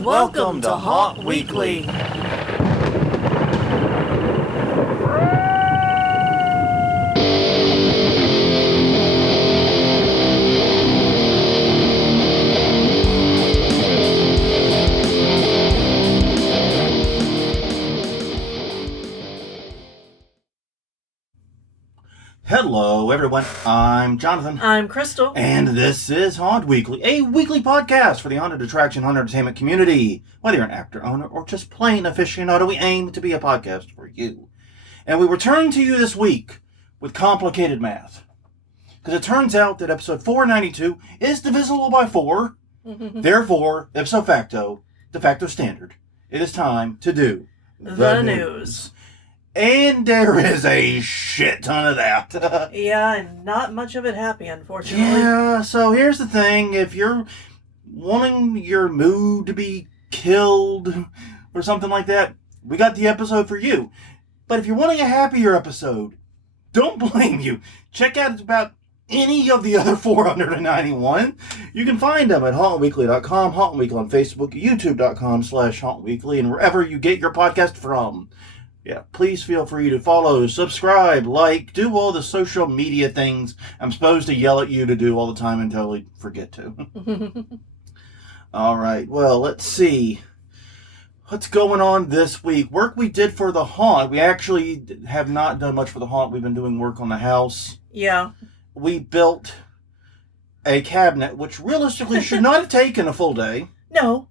Welcome to Haunt Weekly. Hello, everyone. I'm Jonathan. I'm Crystal. And this is Haunt Weekly, a weekly podcast for the haunted attraction, haunted entertainment community. Whether you're an actor, owner, or just plain aficionado, we aim to be a podcast for you. And we return to you this week with complicated math. Because it turns out that episode 492 is divisible by 4. Therefore, ipso facto, de facto standard, it is time to do the news. And there is a shit ton of that. Yeah, and not much of it happy, unfortunately. Yeah, so here's the thing. If you're wanting your mood to be killed or something like that, we got the episode for you. But if you're wanting a happier episode, don't blame you. Check out about any of the other 491. You can find them at hauntweekly.com, Haunt Weekly on Facebook, youtube.com/hauntweekly, and wherever you get your podcast from. Yeah, please feel free to follow, subscribe, like, do all the social media things I'm supposed to yell at you to do all the time and totally forget to. All right, well, let's see. What's going on this week? Work we did for the haunt. We actually have not done much for the haunt. We've been doing work on the house. Yeah. We built a cabinet, which realistically should not have taken a full day. No.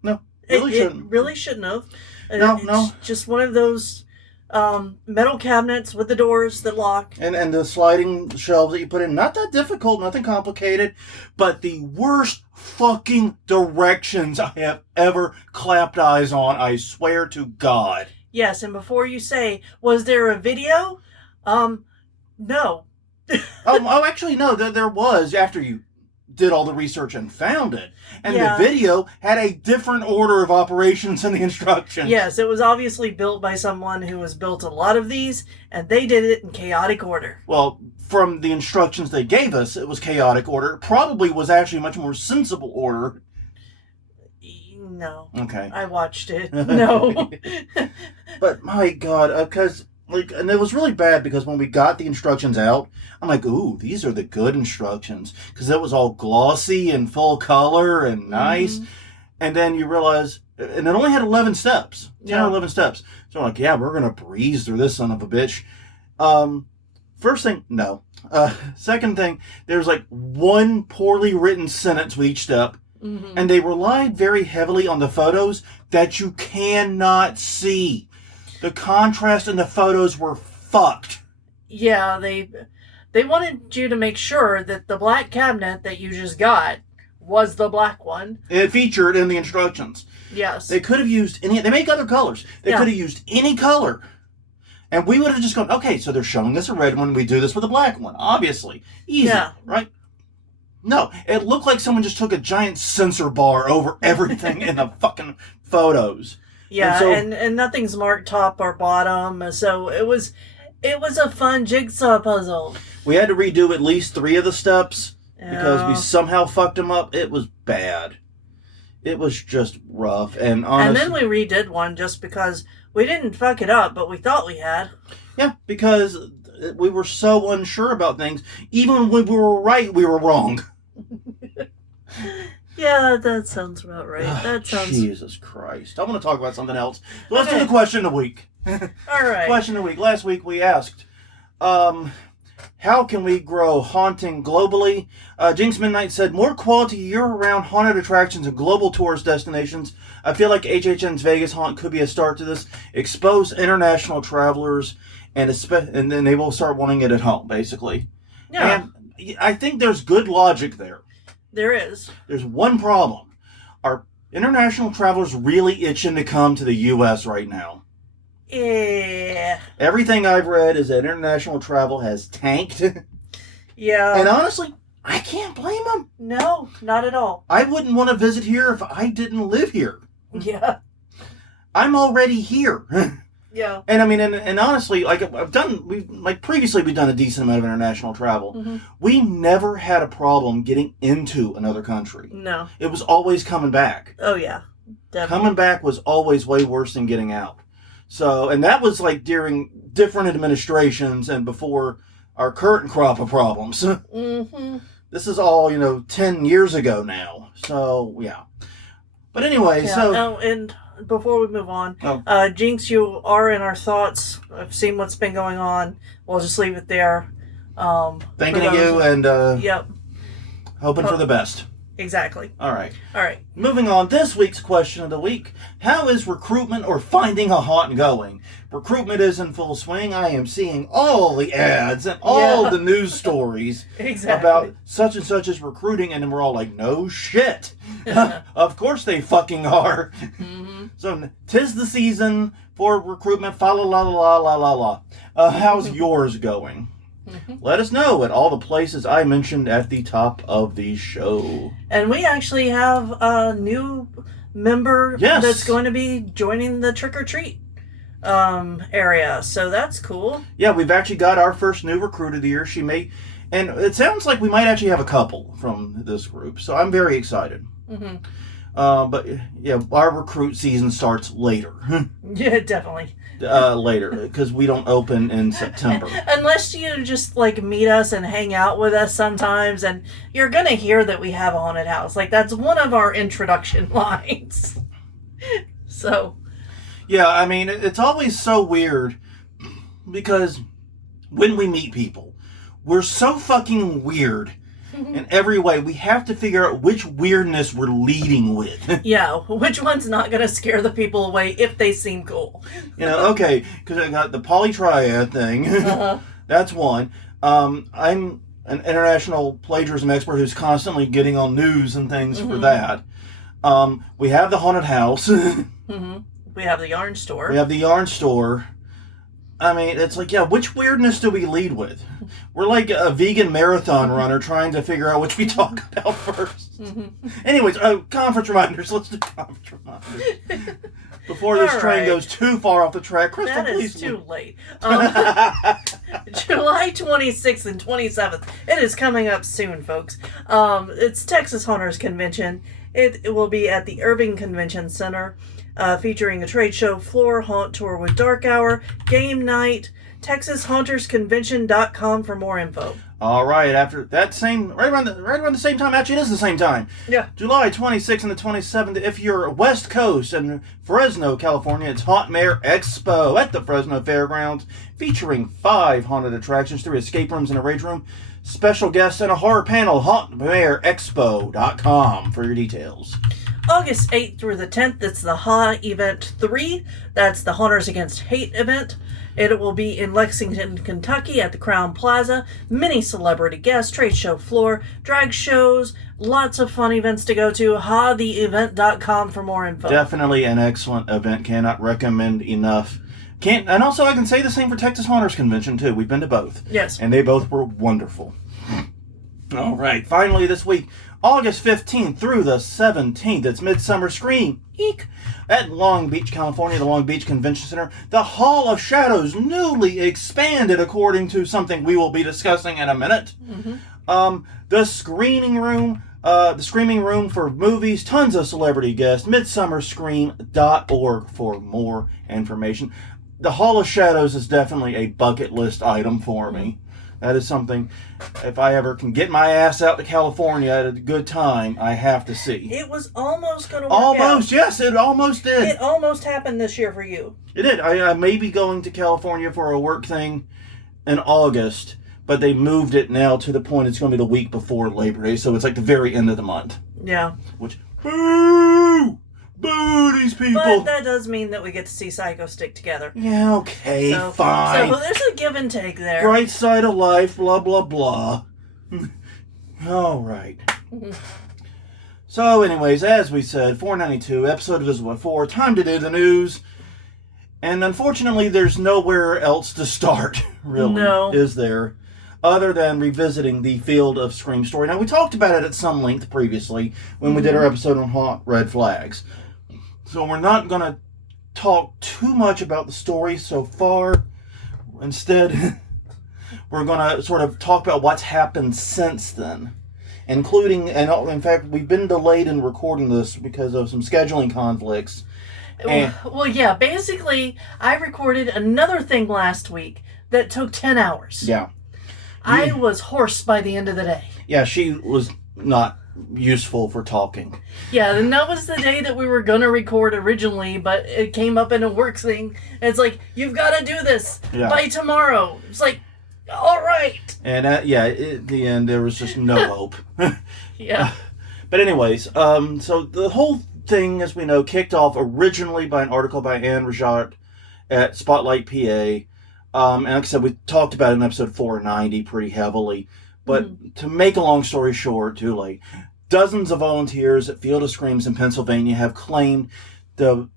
Really shouldn't. It really shouldn't have. No. It's just one of those metal cabinets with the doors that lock. And the sliding shelves that you put in, not that difficult, nothing complicated, but the worst fucking directions I have ever clapped eyes on, I swear to God. Yes, and before you say, was there a video? No. Actually, no, there was, after you did all the research and found it. And Yeah. the video had a different order of operations in the instructions. Yes, it was obviously built by someone who has built a lot of these, and they did it in chaotic order. Well, from the instructions they gave us, it was chaotic order. It probably was actually much more sensible order. No. Okay. I watched it. No. But my God, because and it was really bad because when we got the instructions out, I'm like, ooh, these are the good instructions, because it was all glossy and full color and nice. And then you realize, and it only had 11 steps, 10 or 11 steps. So I'm like, yeah, we're gonna breeze through this son of a bitch. First thing, no. Second thing, there's like one poorly written sentence with each step. And they relied very heavily on the photos that you cannot see. The contrast in the photos were fucked. Yeah, they wanted you to make sure that the black cabinet that you just got was the black one. It featured in the instructions. Yes. They could have used any, they make other colors. They could have used any color. And we would have just gone, okay, so they're showing us a red one, we do this with a black one. Obviously. Easy, right? No, it looked like someone just took a giant sensor bar over everything in the fucking photos. Yeah, and nothing's marked top or bottom, so it was a fun jigsaw puzzle. We had to redo at least 3 of the steps because we somehow fucked them up. It was bad. It was just rough, and honestly... And then we redid one just because we didn't fuck it up, but we thought we had. Yeah, because we were so unsure about things. Even when we were right, we were wrong. Yeah, that sounds about right. That sounds... Jesus Christ. I want to talk about something else. Let's do the question of the week. All right. Question of the week. Last week we asked, how can we grow haunting globally? Jinx Midnight said, more quality year-round haunted attractions and global tourist destinations. I feel like HHN's Vegas Haunt could be a start to this. Expose international travelers, and then they will start wanting it at home, basically. Yeah. And I think there's good logic there. There is. There's one problem. Are international travelers really itching to come to the U.S. right now? Yeah. Everything I've read is that international travel has tanked. Yeah. And honestly, I can't blame them. No, not at all. I wouldn't want to visit here if I didn't live here. Yeah. I'm already here. Yeah. And I mean, and honestly, like previously we've done a decent amount of international travel. Mm-hmm. We never had a problem getting into another country. No. It was always coming back. Oh, yeah. Definitely. Coming back was always way worse than getting out. So, and that was like during different administrations and before our current crop of problems. Mm-hmm. This is all, 10 years ago now. So, yeah. But anyway, Yeah. so... Oh, and before we move on, Jinx, you are in our thoughts. I've seen what's been going on. We'll just leave it there. Thinking of you and yep. hoping for the best. Exactly. All right. Alright. Moving on, this week's question of the week. How is recruitment or finding a haunt going? Recruitment is in full swing. I am seeing all the ads and all the news stories about such and such is recruiting, and then we're all like, no shit. Of course they fucking are. Mm-hmm. So, 'tis the season for recruitment. Fa la la la la la la. How's yours going? Mm-hmm. Let us know at all the places I mentioned at the top of the show. And we actually have a new member that's going to be joining the trick or treat area, so that's cool. Yeah, we've actually got our first new recruit of the year. And it sounds like we might actually have a couple from this group, so I'm very excited. Mm-hmm. But yeah, our recruit season starts later. Yeah, definitely. Later, because we don't open in September. Unless you just meet us and hang out with us sometimes, and you're gonna hear that we have a haunted house. That's one of our introduction lines. So. Yeah, I mean, it's always so weird because when we meet people, we're so fucking weird. In every way, we have to figure out which weirdness we're leading with. Yeah, which one's not going to scare the people away if they seem cool. Okay, because I got the polytriad thing. That's one. I'm an international plagiarism expert who's constantly getting on news and things for that. We have the haunted house. We have the yarn store. I mean, it's which weirdness do we lead with? We're like a vegan marathon runner trying to figure out which we talk about first. Anyways, conference reminders. Let's do conference reminders. Before this train goes too far off the track. Crystal, that is too late. July 26th and 27th. It is coming up soon, folks. It's Texas Haunters Convention. It will be at the Irving Convention Center. Featuring a trade show floor, haunt tour with dark hour, game night, TexasHauntersConvention.com for more info. All right, after that right around the same time. Actually, it is the same time. Yeah. July 26th and the 27th. If you're West Coast and Fresno, California, it's Hauntmare Expo at the Fresno Fairgrounds, featuring 5 haunted attractions, 3 escape rooms and a rage room, special guests, and a horror panel. HauntmareExpo.com for your details. August 8th through the 10th, it's the Ha Event 3. That's the Haunters Against Hate event. It will be in Lexington, Kentucky at the Crown Plaza. Many celebrity guests, trade show floor, drag shows, lots of fun events to go to. HaTheEvent.com for more info. Definitely an excellent event. Cannot recommend enough. And also I can say the same for Texas Haunters Convention too. We've been to both. Yes. And they both were wonderful. All right. Finally this week, August 15th through the 17th, it's Midsummer Scream at Long Beach, California, the Long Beach Convention Center. The Hall of Shadows, newly expanded according to something we will be discussing in a minute. The Screening Room, the Screaming Room for movies, tons of celebrity guests, midsummerscream.org for more information. The Hall of Shadows is definitely a bucket list item for me. That is something, if I ever can get my ass out to California at a good time, I have to see. It was almost going to work out. Almost, yes, it almost did. It almost happened this year for you. It did. I may be going to California for a work thing in August, but they moved it now to the point it's going to be the week before Labor Day, so it's the very end of the month. Yeah. Which, boo! Boo, these people! But that does mean that we get to see Psycho stick together. Yeah, okay, fine. So there's a give and take there. Bright side of life, blah, blah, blah. All right. So, anyways, as we said, 492, episode of Visible 4, time to do the news. And unfortunately, there's nowhere else to start, really, is there? Other than revisiting the Field of Scream story. Now, we talked about it at some length previously when we did our episode on Haunt Red Flags. So we're not going to talk too much about the story so far. Instead, we're going to sort of talk about what's happened since then. including, and in fact, we've been delayed in recording this because of some scheduling conflicts. And, well, yeah, basically, I recorded another thing last week that took 10 hours. yeah. I was hoarse by the end of the day. Yeah, she was not useful for talking. Yeah, and that was the day that we were going to record originally, but it came up in a work thing. It's like, you've got to do this by tomorrow. It's like, all right. And at the end, there was just no hope. Yeah. But anyways, so the whole thing, as we know, kicked off originally by an article by Anne Rajat at Spotlight, PA. And like I said, we talked about it in episode 490 pretty heavily. But to make a long story short, too late, dozens of volunteers at Field of Screams in Pennsylvania have claimed been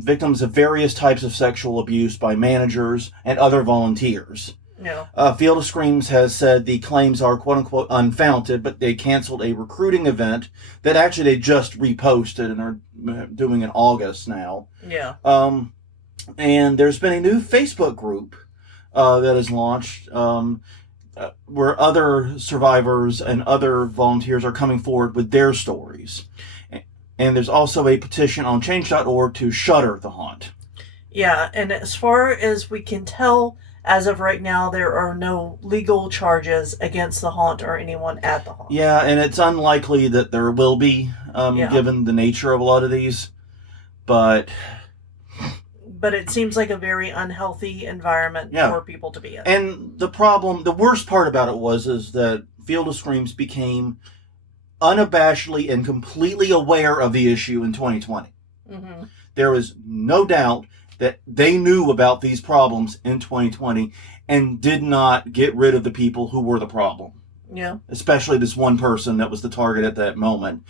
victims of various types of sexual abuse by managers and other volunteers. Yeah. Field of Screams has said the claims are quote-unquote unfounded, but they canceled a recruiting event that actually they just reposted and are doing in August now. Yeah. And there's been a new Facebook group that is launched where other survivors and other volunteers are coming forward with their stories. And there's also a petition on change.org to shutter the haunt. Yeah, and as far as we can tell, as of right now, there are no legal charges against the haunt or anyone at the haunt. Yeah, and it's unlikely that there will be, given the nature of a lot of these. But it seems like a very unhealthy environment for people to be in. And the worst part about it is that Field of Screams became unabashedly and completely aware of the issue in 2020. Mm-hmm. There is no doubt that they knew about these problems in 2020 and did not get rid of the people who were the problem. Yeah. Especially this one person that was the target at that moment.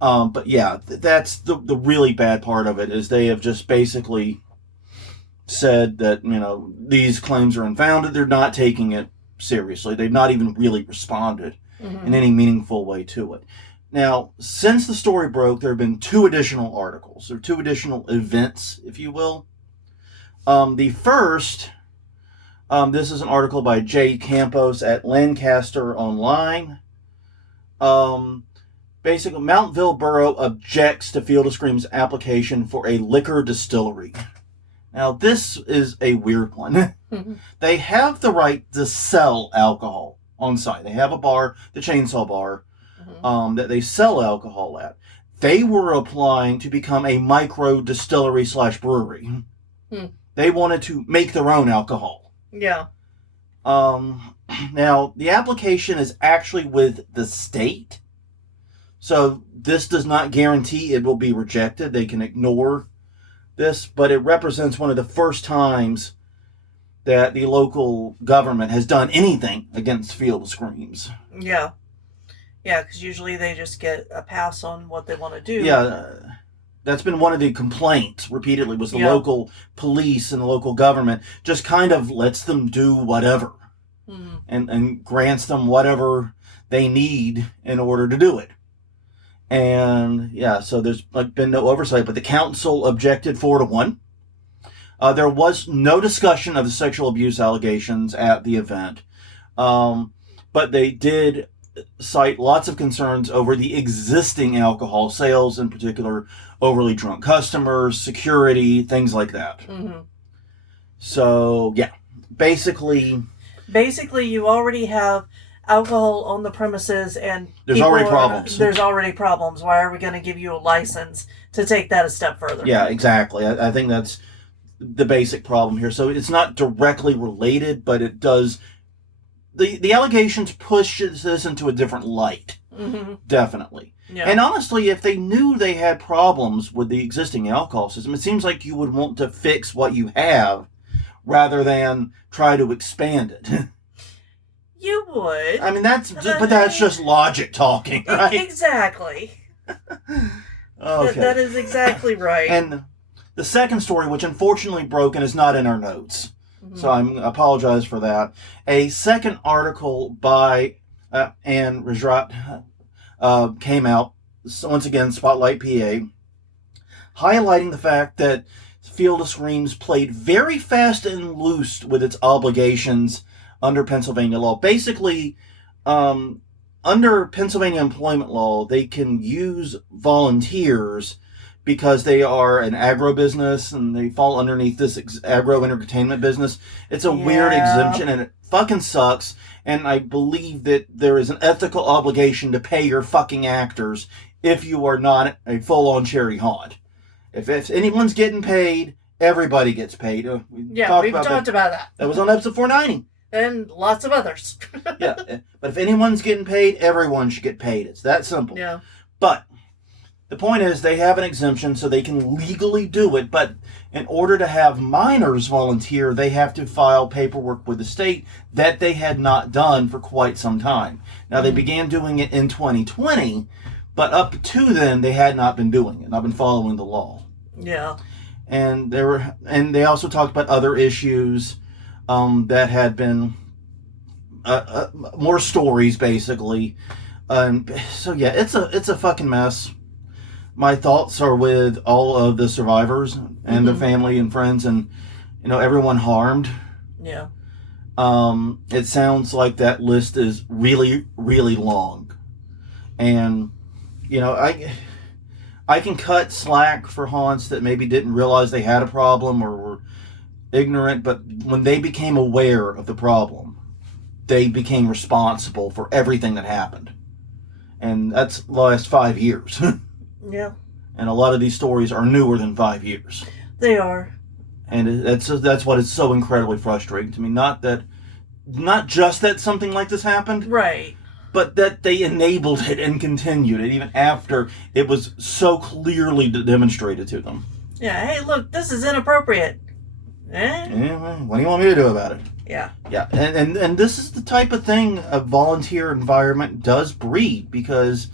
But yeah, that's the really bad part of it, is they have just basically said that, these claims are unfounded. They're not taking it seriously. They've not even really responded in any meaningful way to it. Now, since the story broke, there have been 2 additional articles, or 2 additional events, if you will. The first, this is an article by Jay Campos at Lancaster Online. Basically, Mountville Borough objects to Field of Screams' application for a liquor distillery. Now, this is a weird one. They have the right to sell alcohol on site. They have a bar, the Chainsaw Bar, that they sell alcohol at. They were applying to become a micro distillery / brewery. They wanted to make their own alcohol. Yeah. Now, the application is actually with the state. So this does not guarantee it will be rejected. They can ignore this, but it represents one of the first times that the local government has done anything against Field of Screams. Yeah. Yeah, because usually they just get a pass on what they want to do. Yeah, that's been one of the complaints repeatedly, was the local police and the local government just kind of lets them do whatever and grants them whatever they need in order to do it. And so there's been no oversight, but the council objected 4-1. There was no discussion of the sexual abuse allegations at the event, but they did cite lots of concerns over the existing alcohol sales, in particular overly drunk customers, security, things like that. So basically you already have alcohol on the premises, and there's already problems. There's already problems. Why are we going to give you a license to take that a step further? Yeah, exactly. I think that's the basic problem here. So it's not directly related, but it does. The allegations push this into a different light. Definitely. Yeah. And honestly, if they knew they had problems with the existing alcohol system, it seems like you would want to fix what you have rather than try to expand it. You would. I mean, that's just logic talking, right? Exactly. Okay. That is exactly right. And the second story, which unfortunately broke and is not in our notes, so I apologize for that. A second article by Anne Rajat came out, once again, Spotlight, PA, highlighting the fact that Field of Screams played very fast and loose with its obligations under Pennsylvania law. Basically, under Pennsylvania employment law, they can use volunteers because they are an agro business and they fall underneath this agro entertainment business. It's a weird exemption and it fucking sucks. And I believe that there is an ethical obligation to pay your fucking actors if you are not a full-on charity haunt. If anyone's getting paid, everybody gets paid. We've talked about that. That was on episode 490. And lots of others. Yeah, but if anyone's getting paid, everyone should get paid. It's that simple. Yeah. But the point is they have an exemption so they can legally do it, but in order to have minors volunteer, they have to file paperwork with the state that they had not done for quite some time. Now, they began doing it in 2020, but up to then, they had not been doing it, not been following the law. Yeah. And they also talked about other issues that had been more stories, basically. So yeah, it's a fucking mess. My thoughts are with all of the survivors and their family and friends, and everyone harmed. Yeah. It sounds like that list is really, really long, and I can cut slack for haunts that maybe didn't realize they had a problem or were ignorant, but when they became aware of the problem, they became responsible for everything that happened. And that's the last 5 years. Yeah. And a lot of these stories are newer than 5 years. They are. And that's what is so incredibly frustrating to me. Not just that something like this happened. Right. But that they enabled it and continued it even after it was so clearly demonstrated to them. Yeah, hey, look, this is inappropriate. Yeah, what do you want me to do about it? Yeah. Yeah, and this is the type of thing a volunteer environment does breed, because,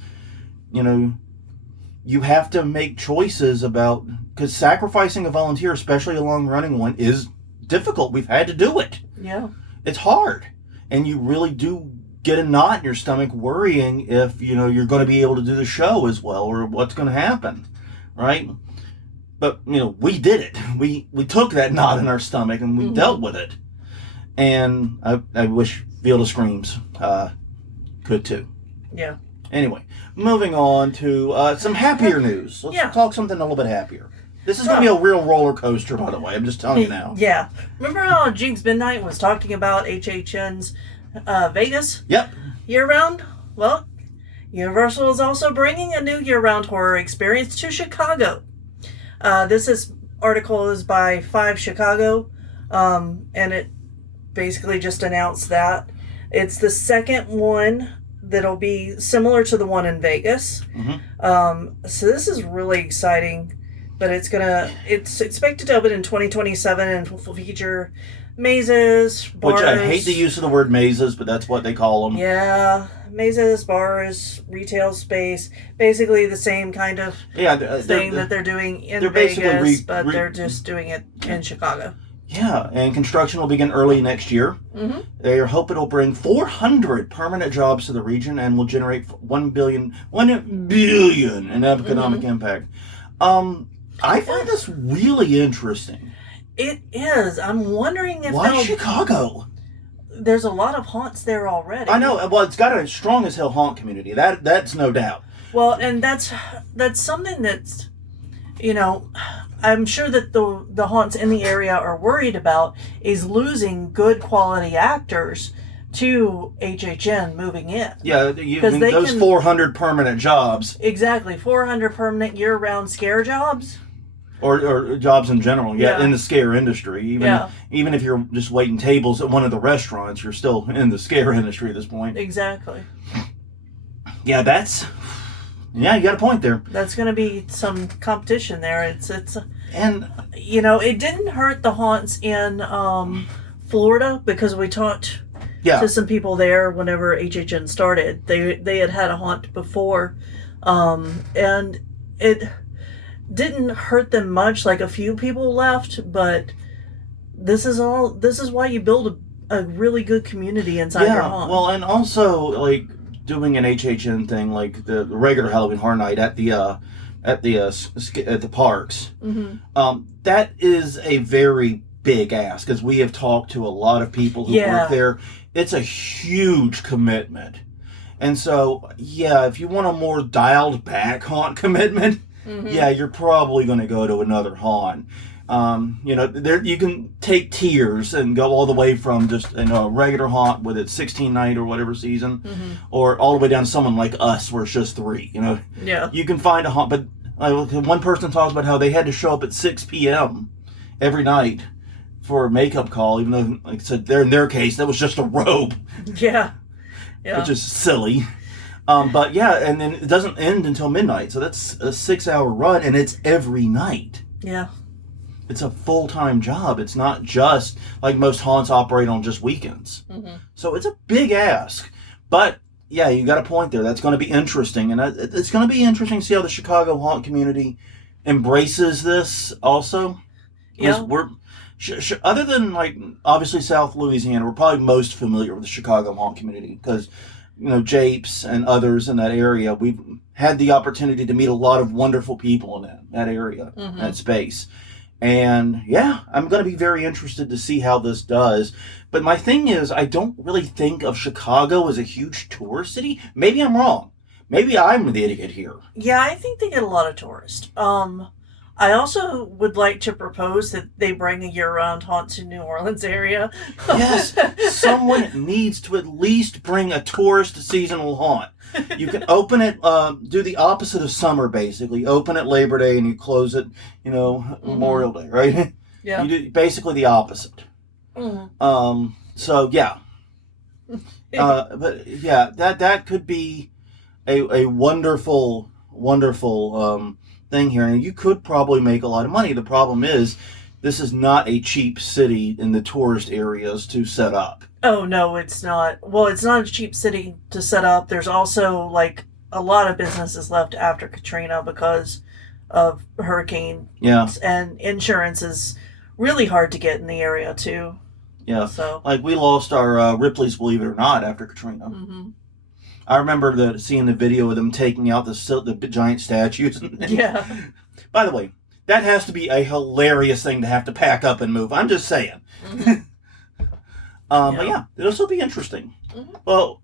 you have to make choices about, because sacrificing a volunteer, especially a long-running one, is difficult. We've had to do it. Yeah. It's hard. And you really do get a knot in your stomach worrying if, you're going to be able to do the show as well, or what's going to happen, right? But, we did it. We took that knot in our stomach and we dealt with it. And I wish Field of Screams could too. Yeah. Anyway, moving on to some happier news. Let's talk something a little bit happier. This is going to be a real roller coaster, by the way. I'm just telling you now. Yeah. Remember how Jinx Midnight was talking about HHN's Vegas? Yep. Year-round? Well, Universal is also bringing a new year-round horror experience to Chicago. This article is by 5 Chicago, and it basically just announced that. It's the second one that'll be similar to the one in Vegas. So this is really exciting, but it's expected to open in 2027 and will feature mazes, bars. Which I hate the use of the word mazes, but that's what they call them. Yeah, mazes, bars, retail space, basically the same kind of thing that they're doing in Vegas, but they're just doing it in Chicago. Yeah, and construction will begin early next year. They hope it'll bring 400 permanent jobs to the region and will generate $1 billion in economic impact. I find this really interesting. It is. I'm wondering if why Chicago? There's a lot of haunts there already. I know. Well, it's got a strong as hell haunt community. That's no doubt. Well, and that's something that's, I'm sure that the haunts in the area are worried about is losing good quality actors to HHN moving in. Yeah, those 400 permanent jobs. Exactly, 400 permanent year-round scare jobs. Or jobs in general, in the scare industry. Even if you're just waiting tables at one of the restaurants, you're still in the scare industry at this point. Exactly. Yeah, you got a point there. That's going to be some competition there. And it didn't hurt the haunts in Florida, because we talked to some people there whenever HHN started. They had a haunt before, and it didn't hurt them much. Like, a few people left, but this is why you build a really good community inside your haunt. Well, and also, like, doing an HHN thing, like the regular Halloween Horror Night at the parks, that is a very big ask, because we have talked to a lot of people who work there. It's a huge commitment, And so, yeah, if you want a more dialed back haunt commitment, yeah, you're probably going to go to another haunt. There you can take tiers and go all the way from just a regular haunt with its 16 night or whatever season, or all the way down to someone like us where it's just 3. Yeah. You can find a haunt, but one person talks about how they had to show up at 6 p.m. every night for a makeup call, even though, like I said, in their case, that was just a robe. Yeah. Which is silly. But yeah, and then it doesn't end until midnight, so that's a 6-hour run, and it's every night. Yeah. It's a full-time job. It's not just like most haunts operate on just weekends. So it's a big ask. But yeah, you got a point there. That's going to be interesting, and it's going to be interesting to see how the Chicago haunt community embraces this also. Yeah. We're other than like obviously South Louisiana, we're probably most familiar with the Chicago haunt community because Japes and others in that area. We've had the opportunity to meet a lot of wonderful people in that area, that space. And yeah, I'm going to be very interested to see how this does. But my thing is, I don't really think of Chicago as a huge tourist city. Maybe I'm wrong. Maybe I'm the idiot here. Yeah, I think they get a lot of tourists. I also would like to propose that they bring a year-round haunt to New Orleans area. Yes, someone needs to at least bring a tourist seasonal haunt. You can open it, do the opposite of summer, basically. Open it Labor Day and you close it, Memorial Day, right? Yeah. You do basically the opposite. So, yeah. But, yeah, that could be a wonderful, wonderful thing here. And you could probably make a lot of money. The problem is, this is not a cheap city in the tourist areas to set up. Oh, no, it's not. Well, it's not a cheap city to set up. There's also, a lot of businesses left after Katrina because of hurricane. Yeah. And insurance is really hard to get in the area, too. Yeah. So. We lost our Ripley's, believe it or not, after Katrina. I remember seeing the video of them taking out the giant statues. Yeah. By the way, that has to be a hilarious thing to have to pack up and move. I'm just saying. But yeah, this will be interesting. Well,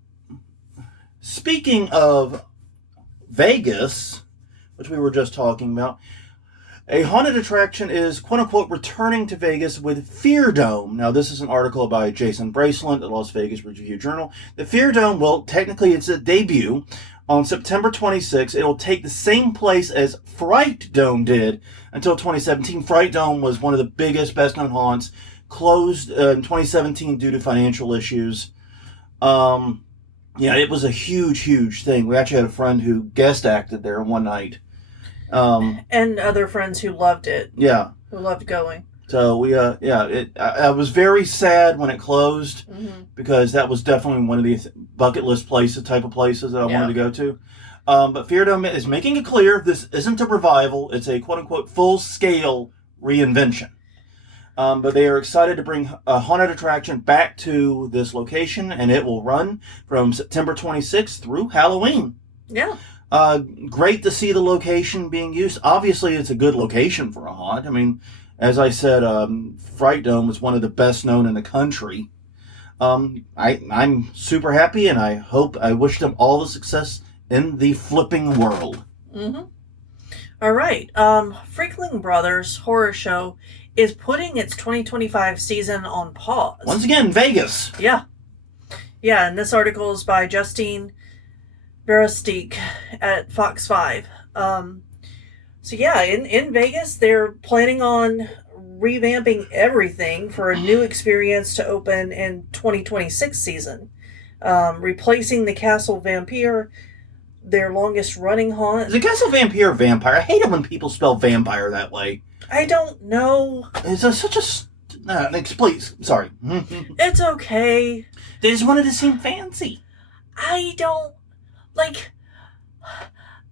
speaking of Vegas, which we were just talking about, a haunted attraction is, quote-unquote, returning to Vegas with Fear Dome. Now, this is an article by Jason Braceland at Las Vegas Review-Journal. The Fear Dome, well, technically it's a debut on September 26th. It'll take the same place as Fright Dome did until 2017. Fright Dome was one of the biggest, best-known haunts, closed in 2017 due to financial issues. Yeah, it was a huge, huge thing. We actually had a friend who guest acted there one night. And other friends who loved it. Yeah. Who loved going. So we, I was very sad when it closed because that was definitely one of the bucket list type of places that I wanted to go to. But Fear Dome is making it clear this isn't a revival. It's a quote unquote full scale reinvention. But they are excited to bring a haunted attraction back to this location, and it will run from September 26th through Halloween. Yeah. Great to see the location being used. Obviously, it's a good location for a haunt. I mean, as I said, Fright Dome is one of the best known in the country. I'm super happy, and I wish them all the success in the flipping world. All right. Freakling Brothers Horror Show is putting its 2025 season on pause. Once again, Vegas. Yeah. Yeah, and this article is by Justine Verostique at Fox 5. So yeah, in Vegas, they're planning on revamping everything for a new experience to open in 2026 season. Replacing the Castle Vampire, their longest running haunt. Is the Castle Vampire a vampire? I hate it when people spell vampire that way. I don't know. It's such a... please, sorry. It's okay. They just wanted to seem fancy. I don't...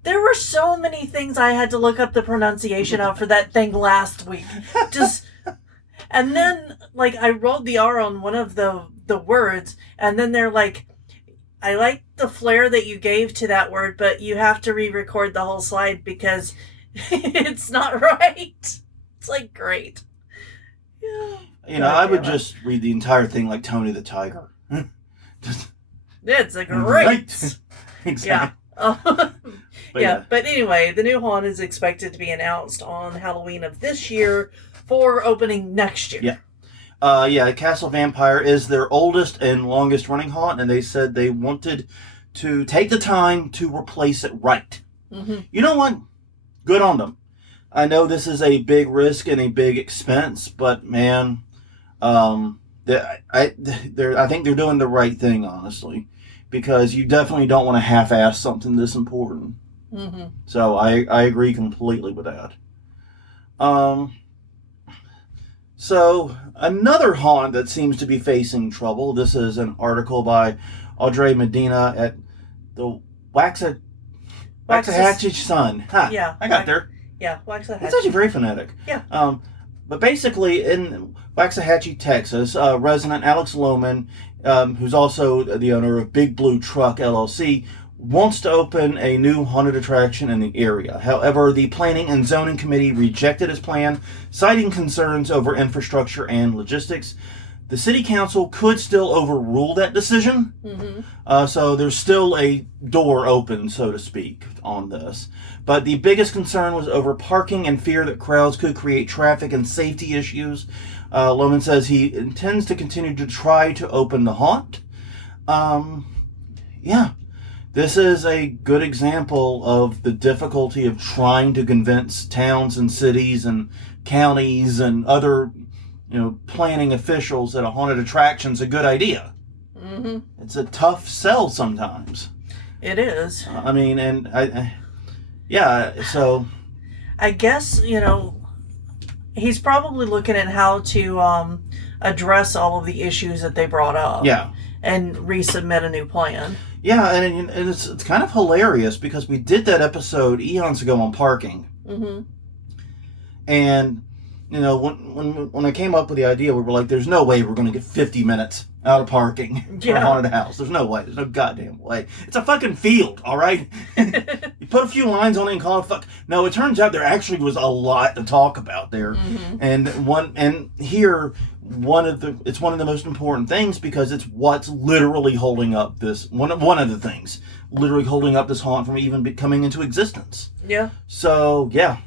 there were so many things I had to look up the pronunciation of for that thing last week. And then, I rolled the R on one of the words, and then they're like, I like the flair that you gave to that word, but you have to re-record the whole slide because it's not right. It's great. Yeah. I would just read the entire thing like Tony the Tiger. It's a great. Exactly. Yeah. But But anyway, the new haunt is expected to be announced on Halloween of this year for opening next year. Yeah. Castle Vampire is their oldest and longest running haunt, and they said they wanted to take the time to replace it right. Mm-hmm. You know what? Good on them. I know this is a big risk and a big expense, but man, I think they're doing the right thing, honestly, because you definitely don't want to half-ass something this important. Mm-hmm. So I agree completely with that. So another haunt that seems to be facing trouble. This is an article by Audrey Medina at the Waxahachie Sun. Yeah, I got there. Yeah, Waxahachie. It's actually very phonetic. Yeah. But basically, in Waxahachie, Texas, resident Alex Lohman, who's also the owner of Big Blue Truck LLC, wants to open a new haunted attraction in the area. However, the Planning and Zoning Committee rejected his plan, citing concerns over infrastructure and logistics. The City Council could still overrule that decision, so there's still a door open, so to speak, on this. But the biggest concern was over parking and fear that crowds could create traffic and safety issues. Lohman says he intends to continue to try to open the haunt. This is a good example of the difficulty of trying to convince towns and cities and counties and other, planning officials that a haunted attraction's a good idea. Mm-hmm. It's a tough sell sometimes. It is. So I guess, he's probably looking at how to address all of the issues that they brought up. Yeah. And resubmit a new plan. Yeah, and it's kind of hilarious because we did that episode eons ago on parking. Mm-hmm. And, when I came up with the idea, we were like, there's no way we're going to get 50 minutes out of parking for a haunted house. There's no way. There's no goddamn way. It's a fucking field, all right? You put a few lines on it and call it fuck. No, it turns out there actually was a lot to talk about there. Mm-hmm. It's one of the most important things because it's what's literally holding up this one of the things literally holding up this haunt from even coming into existence. Yeah. So yeah,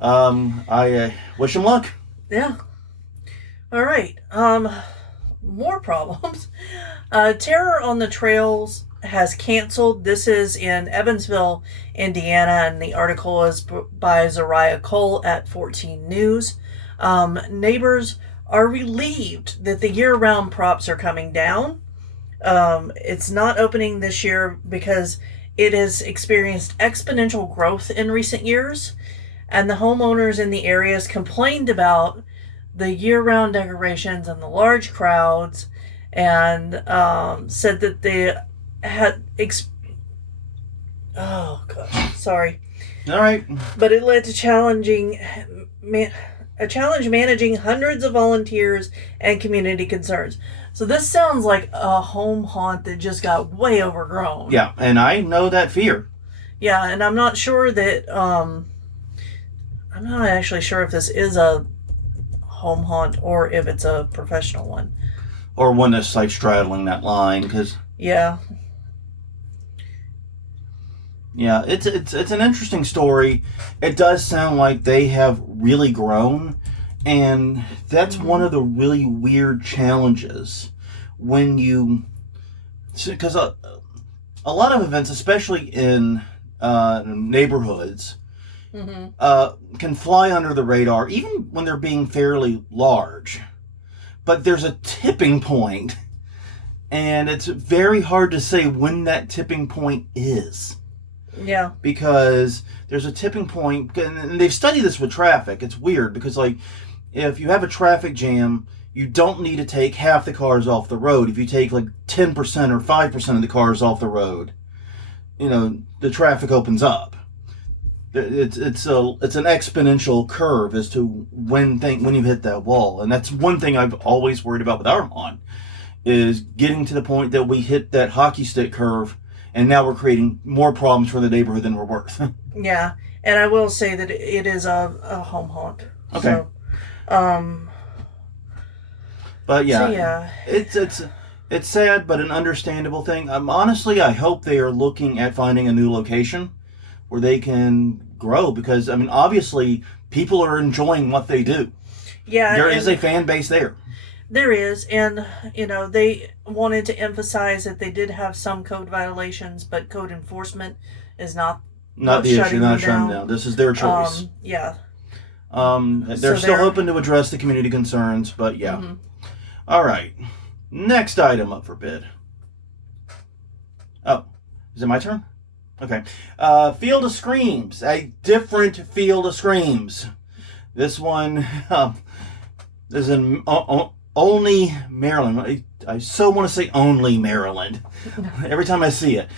I wish him luck. Yeah. All right. More problems. Terror on the Trails has canceled. This is in Evansville, Indiana, and the article is by Zariah Cole at 14 News. Neighbors are relieved that the year-round props are coming down. It's not opening this year because it has experienced exponential growth in recent years, and the homeowners in the areas complained about the year-round decorations and the large crowds, and said that they had oh gosh, sorry. All right. But it led to a challenge managing hundreds of volunteers and community concerns. So this sounds like a home haunt that just got way overgrown. Yeah, and I know that fear. Yeah, and I'm not sure that I'm not actually sure if this is a home haunt or if it's a professional one. Or one that's like straddling that line, because yeah, it's an interesting story. It does sound like they have really grown, and that's one of the really weird challenges when you, because a lot of events, especially in neighborhoods, can fly under the radar, even when they're being fairly large. But there's a tipping point, and it's very hard to say when that tipping point is. Yeah. Because there's a tipping point, and they've studied this with traffic. It's weird because, like, if you have a traffic jam, you don't need to take half the cars off the road. If you take like 10% or 5% of the cars off the road, the traffic opens up. It's an exponential curve as to when you hit that wall, and that's one thing I've always worried about with our haunt, is getting to the point that we hit that hockey stick curve, and now we're creating more problems for the neighborhood than we're worth. Yeah, and I will say that it is a home haunt. Okay. So, but yeah, so yeah, it's It's sad, but an understandable thing. Honestly, I hope they are looking at finding a new location where they can grow because, I mean, obviously, people are enjoying what they do. Yeah. There is a fan base there. There is, and, they wanted to emphasize that they did have some code violations, but code enforcement is not the issue, not shutting down. down. This is their choice. Yeah. They're still hoping to address the community concerns, but yeah. Mm-hmm. All right. Next item up for bid. Oh, is it my turn? Okay. Field of Screams. A different Field of Screams. This one is in Olney, Maryland. I so want to say only Maryland every time I see it.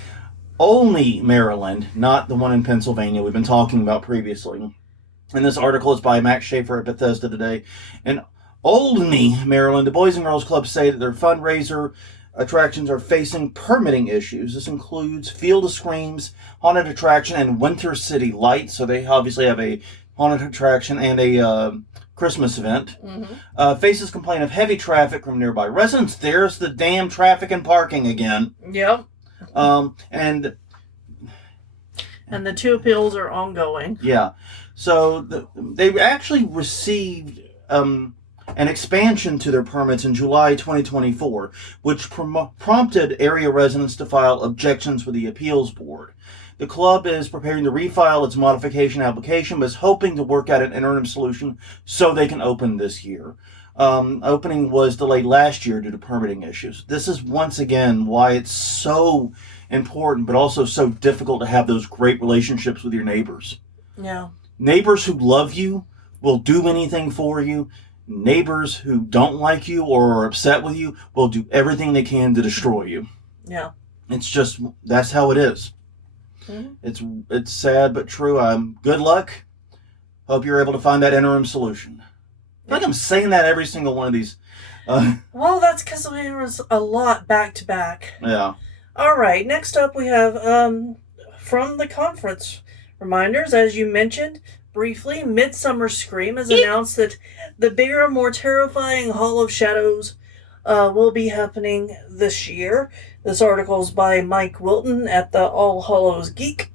Olney, Maryland, not the one in Pennsylvania we've been talking about previously. And this article is by Max Schaefer at Bethesda today. In Olney, Maryland, the Boys and Girls Club say that their fundraiser attractions are facing permitting issues. This includes Field of Screams, Haunted Attraction, and Winter City Lights. So they obviously have a haunted attraction and a Christmas event. Mm-hmm. Faces complaint of heavy traffic from nearby residents. There's the damn traffic and parking again. Yep. And the 2 appeals are ongoing. Yeah. So they actually received an expansion to their permits in July 2024, which prompted area residents to file objections with the appeals board. The club is preparing to refile its modification application, but is hoping to work out an interim solution so they can open this year. Opening was delayed last year due to permitting issues. This is once again why it's so important, but also so difficult to have those great relationships with your neighbors. Yeah. Neighbors who love you will do anything for you. Neighbors who don't like you or are upset with you will do everything they can to destroy you. Yeah. It's just, that's how it is. Mm-hmm. It's sad but true. Good luck. Hope you're able to find that interim solution. I feel like I'm saying that every single one of these. Well, that's because there was a lot back to back. Yeah. All right. Next up, we have from the conference reminders, as you mentioned briefly, Midsummer Scream has announced that the bigger, more terrifying Hall of Shadows will be happening this year. This article is by Mike Wilton at the All Hallows Geek.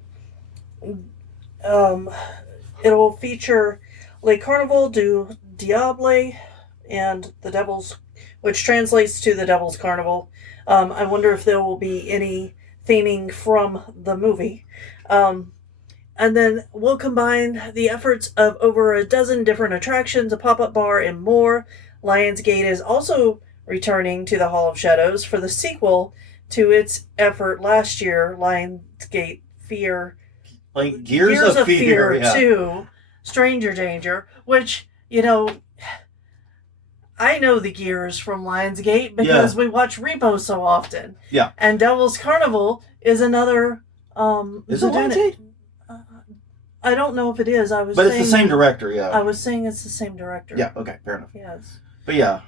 It will feature Le Carnival du Diable and the Devil's, which translates to the Devil's Carnival. I wonder if there will be any theming from the movie. And then we'll combine the efforts of over a dozen different attractions, a pop-up bar, and more. Lionsgate is also returning to the Hall of Shadows for the sequel to its effort last year, Lionsgate Fear. Like Gears of Fear, yeah. 2, Stranger Danger, which, I know the Gears from Lionsgate because we watch Repo so often. Yeah. And Devil's Carnival is another... is it Lionsgate? I don't know if it is. But it's the same director, yeah. I was saying it's the same director. Yeah, okay, fair enough. Yes. But yes,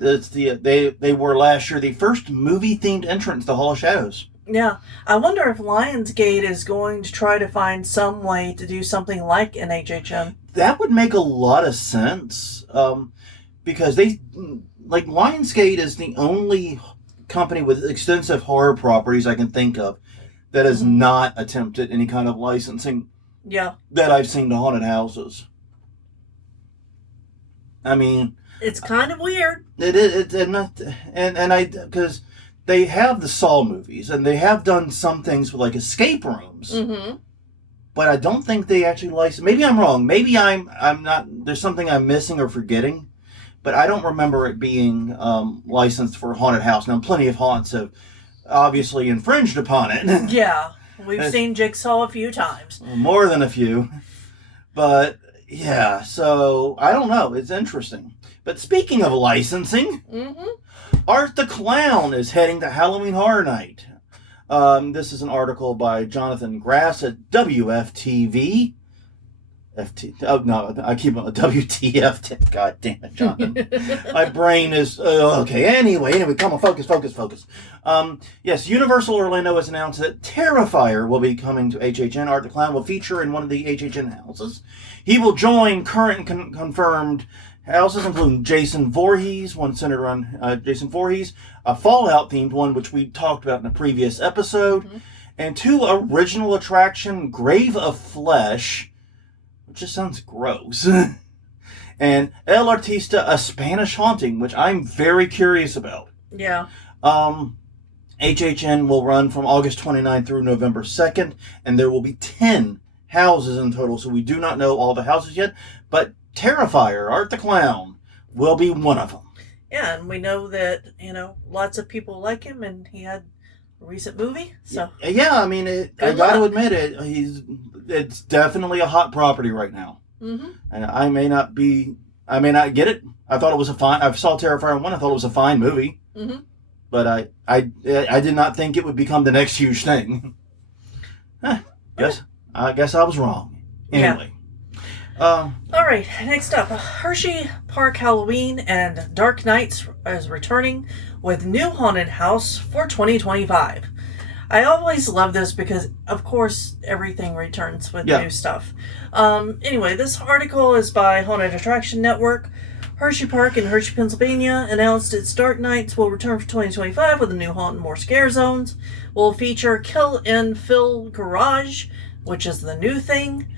it's they were last year the first movie-themed entrance to Hall of Shadows. Yeah. I wonder if Lionsgate is going to try to find some way to do something like an HHN. That would make a lot of sense, because Lionsgate is the only company with extensive horror properties I can think of that has not attempted any kind of licensing. Yeah. That I've seen to haunted houses. I mean, it's kind of weird. It is, because they have the Saw movies and they have done some things with like escape rooms. Mm-hmm. But I don't think they actually license. Maybe I'm wrong. Maybe I'm not. There's something I'm missing or forgetting. But I don't remember it being licensed for a haunted house. Now, plenty of haunts have obviously infringed upon it. Yeah, we've seen Jigsaw a few times. More than a few. But yeah, so I don't know. It's interesting. But speaking of licensing, Art the Clown is heading to Halloween Horror Night. This is an article by Jonathan Grass at WFTV. I keep on WTF. God damn it, Jonathan. My brain is okay. Anyway, come on, focus. Yes, Universal Orlando has announced that Terrifier will be coming to HHN. Art the Clown will feature in one of the HHN houses. He will join current and confirmed Houses include Jason Voorhees, one centered around Jason Voorhees, a Fallout-themed one, which we talked about in a previous episode, and 2 original attraction, Grave of Flesh, which just sounds gross, and El Artista, a Spanish haunting, which I'm very curious about. Yeah. HHN will run from August 29th through November 2nd, and there will be 10 houses in total, so we do not know all the houses yet, but Terrifier, Art the Clown, will be one of them. Yeah, and we know that, lots of people like him, and he had a recent movie, so... Yeah, I mean, I got to admit it, it's definitely a hot property right now. Mm-hmm. And I may not get it. I thought it was I saw Terrifier 1, I thought it was a fine movie. Mm-hmm. But I did not think it would become the next huge thing. I guess I was wrong. Anyway. All right, next up, Hershey Park Halloween and Dark Nights is returning with new haunted house for 2025. I always love this because, of course, everything returns with new stuff. Anyway, this article is by Haunted Attraction Network. Hershey Park in Hershey, Pennsylvania announced its Dark Nights will return for 2025 with a new haunt and more scare zones. Will feature Kill and Fill Garage, which is the new thing.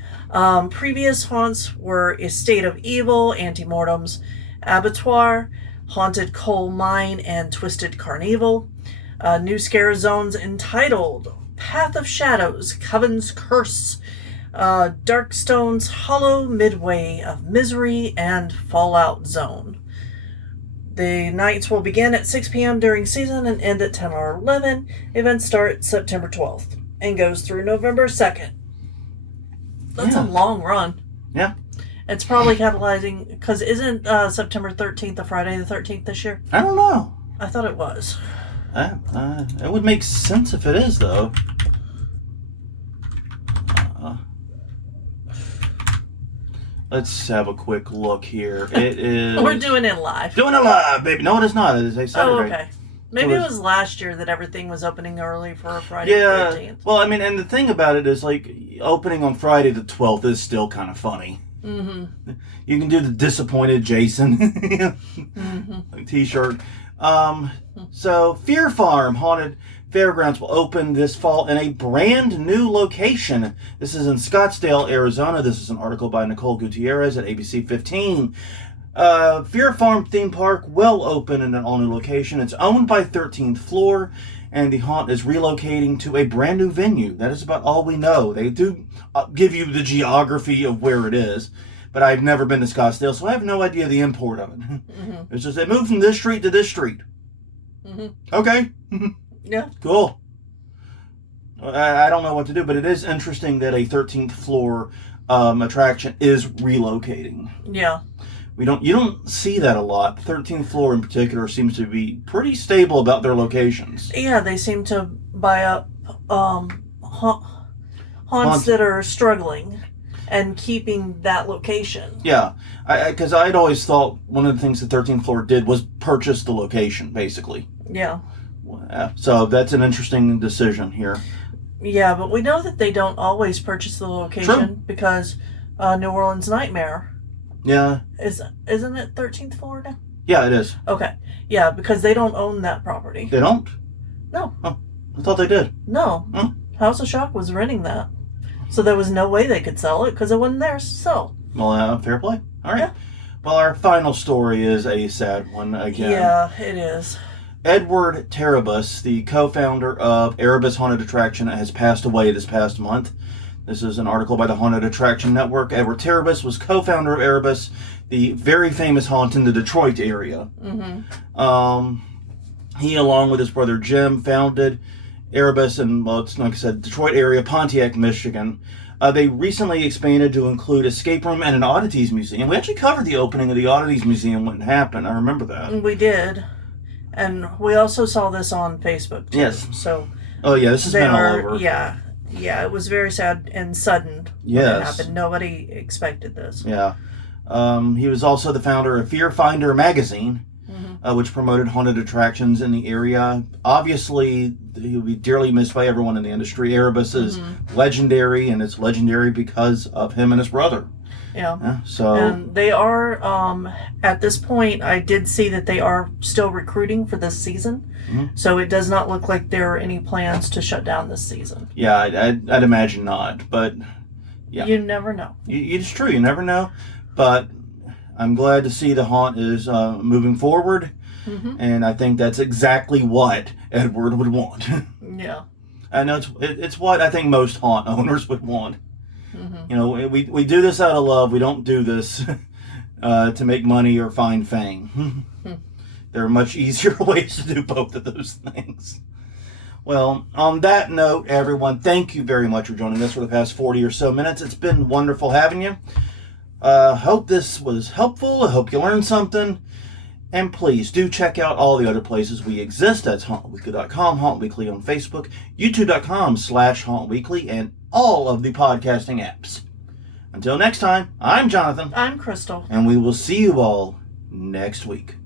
Previous haunts were Estate of Evil, Antemortems, Abattoir, Haunted Coal Mine, and Twisted Carnival. New scare zones entitled Path of Shadows, Coven's Curse, Darkstone's Hollow, Midway of Misery, and Fallout Zone. The nights will begin at 6 p.m. during season and end at 10 or 11. Events start September 12th and goes through November 2nd. That's a long run. Yeah. It's probably capitalizing, because isn't September 13th a Friday the 13th this year? I don't know. I thought it was. It would make sense if it is, though. Let's have a quick look here. It is... We're doing it live. Doing it live, baby. No, it is not. It is a Saturday. Oh, okay. Maybe it was last year that everything was opening early for Friday the 13th. Well, I mean, and the thing about it is, like, opening on Friday the 12th is still kind of funny. Mm-hmm. You can do the disappointed Jason t-shirt. So, Fear Farm Haunted Fairgrounds will open this fall in a brand new location. This is in Scottsdale, Arizona. This is an article by Nicole Gutierrez at ABC 15. Fear Farm theme park will open in an all-new location. It's owned by 13th Floor, and the haunt is relocating to a brand new venue. That is about all we know. They do give you the geography of where it is, but I've never been to Scottsdale, so I have no idea the import of it. Mm-hmm. It's just they moved from this street to this street. Mm-hmm. Okay. Yeah. Cool. I don't know what to do, but it is interesting that a 13th Floor attraction is relocating. Yeah. You don't see that a lot. 13th Floor in particular seems to be pretty stable about their locations. Yeah, they seem to buy up haunts that are struggling and keeping that location. Yeah, because I'd always thought one of the things the 13th Floor did was purchase the location, basically. Yeah. So that's an interesting decision here. Yeah, but we know that they don't always purchase the location because New Orleans Nightmare. Yeah. Isn't it 13th Floor now? Yeah, it is. Okay. Yeah, because they don't own that property. They don't? No. Oh, I thought they did. No. Oh. House of Shock was renting that. So there was no way they could sell it because it wasn't theirs to sell. Well, fair play. All right. Yeah. Well, our final story is a sad one again. Yeah, it is. Edward Terribus, the co-founder of Terribus Haunted Attraction, has passed away this past month. This is an article by the Haunted Attraction Network. Edward Terribus was co-founder of Terribus, the very famous haunt in the Detroit area. Mm-hmm. He, along with his brother Jim, founded Terribus in, well, it's like I said, Detroit area, Pontiac, Michigan. They recently expanded to include escape room and an oddities museum. We actually covered the opening of the oddities museum when it happened. I remember that. We did. And we also saw this on Facebook, too. Yes. So. Oh, yeah, this has been all over. Yeah. Yeah, it was very sad and sudden when it happened. Nobody expected this. Yeah. He was also the founder of Fear Finder magazine. Mm-hmm. which promoted haunted attractions in the area. Obviously, he'll be dearly missed by everyone in the industry. Terribus is legendary, and it's legendary because of him and his brother. Yeah. So, and they are, at this point, I did see that they are still recruiting for this season. So it does not look like there are any plans to shut down this season. Yeah, I'd imagine not, but yeah. You never know. It's true, you never know. But I'm glad to see the haunt is moving forward, and I think that's exactly what Edward would want. Yeah. I know it's what I think most haunt owners would want. You know, we do this out of love. We don't do this to make money or find fame. There are much easier ways to do both of those things. Well, on that note, everyone, thank you very much for joining us for the past 40 or so minutes. It's been wonderful having you. Hope this was helpful. I hope you learned something. And please do check out all the other places we exist. That's hauntweekly.com, Haunt Weekly on Facebook, youtube.com/hauntweekly, and all of the podcasting apps. Until next time, I'm Jonathan. I'm Crystal. And we will see you all next week.